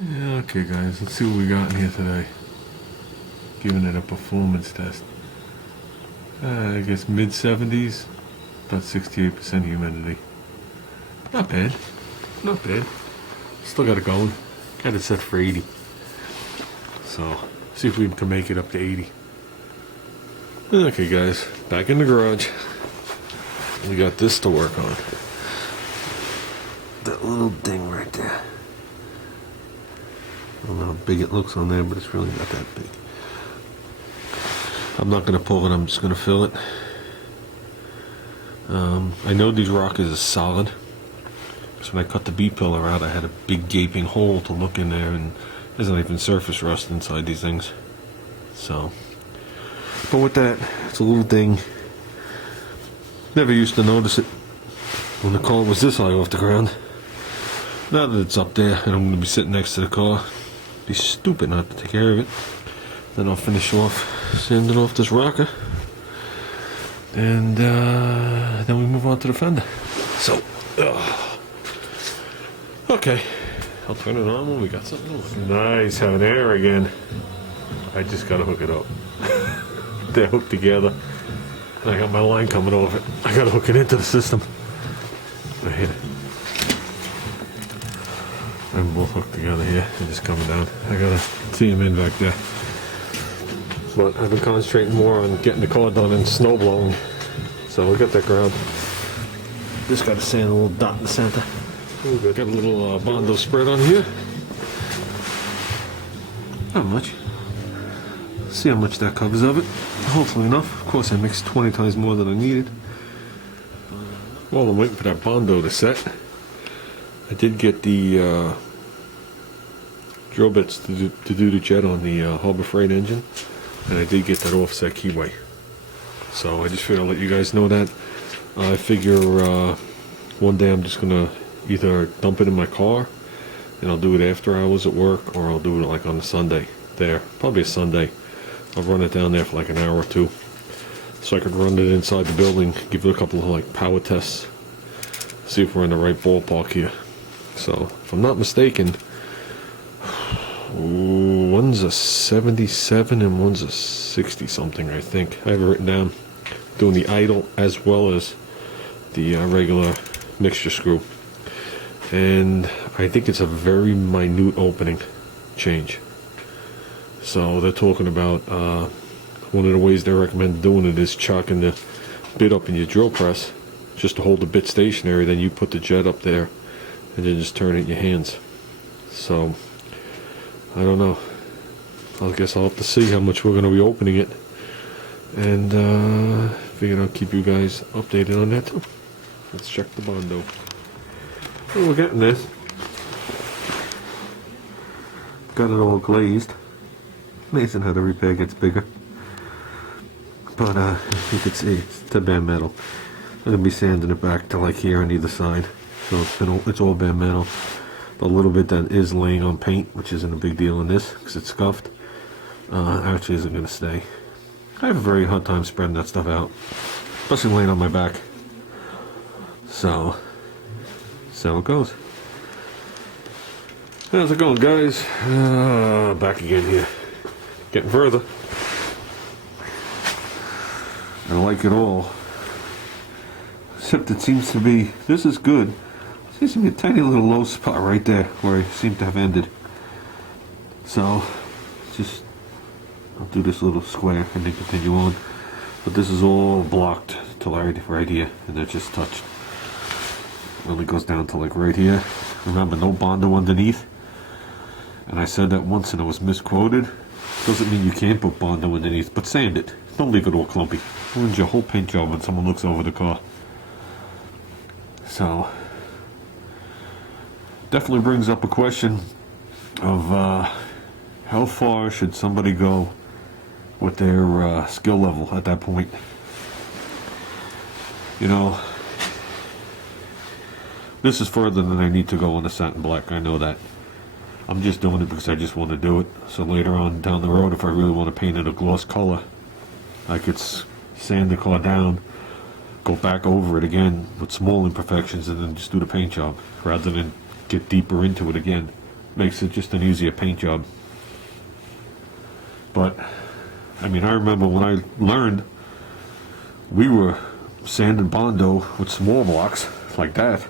Yeah, okay guys, let's see what we got in here today. Giving it a performance test. I guess mid 70s, about 68% humidity. Not bad, not bad. Still got it going. Got it set for 80. So, see if we can make it up to 80. Okay guys, back in the garage. We got this to work on. That little ding right there. I don't know how big it looks on there, but it's really not that big. I'm not going to pull it, I'm just going to fill it. I know these rockers are solid. So when I cut the B-pillar out, I had a big gaping hole to look in there, and there's not even surface rust inside these things. So, but with that, it's a little ding. Never used to notice it when the car was this high off the ground. Now that it's up there and I'm going to be sitting next to the car, be stupid not to take care of it. Then I'll finish off sanding off this rocker, and then we move on to the fender. So, okay, I'll turn it on when we got something else. Nice, having air again. I just gotta hook it up. They're hooked together, and I got my line coming over it. I gotta hook it into the system. I hit it. I'm both hooked together here. They're just coming down. I gotta see them in back there. But I've been concentrating more on getting the car done and snow blowing. So we got that ground. Just gotta sand a little dot in the center. Got a little Bondo spread on here. Not much. See how much that covers of it. Hopefully enough. Of course I mixed 20 times more than I needed. While I'm waiting for that Bondo to set, I did get the drill bits to do the jet on the Harbor Freight engine, and I did get that offset keyway. So I just figured I'll let you guys know that. I figure one day I'm just gonna either dump it in my car, and I'll do it after hours at work, or I'll do it like on a Sunday there. Probably a Sunday. I'll run it down there for like an hour or two, so I could run it inside the building, give it a couple of like power tests, see if we're in the right ballpark here. So, if I'm not mistaken, one's a 77 and one's a 60 something, I think. I have it written down. Doing the idle as well as the regular mixture screw. And I think it's a very minute opening change. So, they're talking about one of the ways they recommend doing it is chalking the bit up in your drill press just to hold the bit stationary. Then you put the jet up there and then just turn it in your hands. So, I don't know. I guess I'll have to see how much we're going to be opening it. And figured I'll keep you guys updated on that too. Let's check the Bondo. Oh, we're getting this. Got it all glazed. Amazing how the repair gets bigger. But you can see it's to bare metal. I'm going to be sanding it back to like here on either side. So it's all bare metal. The little bit that is laying on paint, which isn't a big deal in this because it's scuffed, actually isn't going to stay. I have a very hard time spreading that stuff out, especially laying on my back. So it goes. How's it going, guys? Back again here. Getting further. I like it all. Except it seems to be, this is good. Seems to be a tiny little low spot right there where I seem to have ended. So, just, I'll do this little square and then continue on. But this is all blocked to right here, and they're just touched. It only goes down to like right here. Remember, no Bondo underneath. And I said that once and it was misquoted. Doesn't mean you can't put Bondo underneath, but sand it. Don't leave it all clumpy. Ruins your whole paint job when someone looks over the car. So, definitely brings up a question of how far should somebody go with their skill level at that point. You know, this is further than I need to go on the satin black, I know that. I'm just doing it because I just want to do it. So later on down the road, if I really want to paint it a gloss color, I could sand the car down, go back over it again with small imperfections, and then just do the paint job rather than get deeper into it again. makes it just an easier paint job. But I mean, I remember when I learned, we were sanding Bondo with small blocks like that.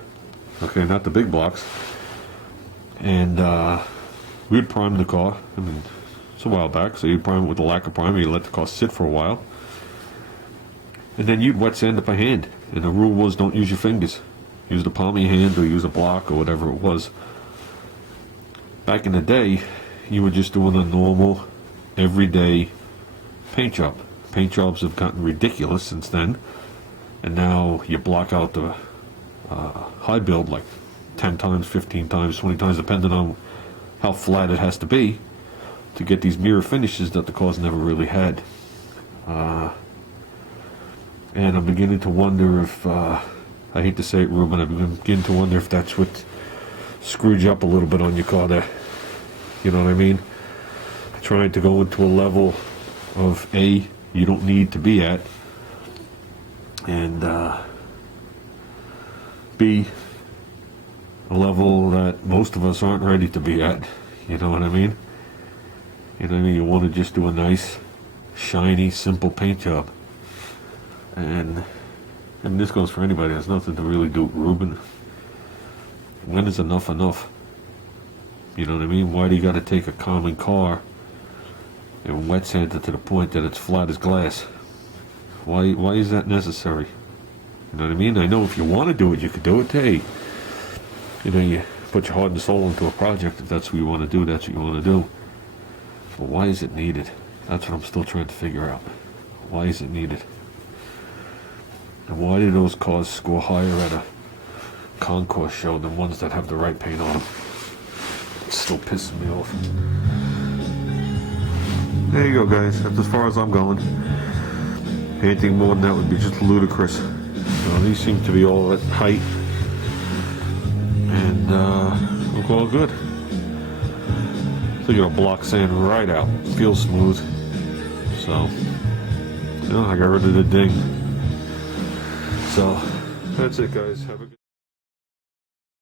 Okay, not the big blocks. And we'd prime the car. I mean, it's a while back, so you'd prime it with a lacquer primer. You let the car sit for a while, and then you'd wet sand it by hand. And the rule was, don't use your fingers. Use the palm of your hand or use a block or whatever it was. Back in the day, you were just doing a normal, everyday paint job. Paint jobs have gotten ridiculous since then, and now you block out the high build like 10 times, 15 times, 20 times, depending on how flat it has to be to get these mirror finishes that the cars never really had. And I'm beginning to wonder if, I hate to say it, Ruben, I'm beginning to wonder if that's what screwed you up a little bit on your car there. You know what I mean? Trying to go into a level of A, you don't need to be at, and B, a level that most of us aren't ready to be at. You know what I mean? You know what I mean? You want to just do a nice, shiny, simple paint job. And this goes for anybody. There's nothing to really do with Ruben. When is enough enough? You know what I mean? Why do you got to take a common car and wet sand it to the point that it's flat as glass? Why is that necessary? You know what I mean? I know if you want to do it, you could do it. Hey, you know, you put your heart and soul into a project. If that's what you want to do, that's what you want to do. But why is it needed? That's what I'm still trying to figure out. Why is it needed? And why do those cars score higher at a concourse show than ones that have the right paint on them? It's still pissing me off. There you go, guys. That's as far as I'm going. Anything more than that would be just ludicrous. So these seem to be all at height, and look all good. So you're gonna block sand right out. Feels smooth. So, you know, I got rid of the ding. So that's it, guys. Have a good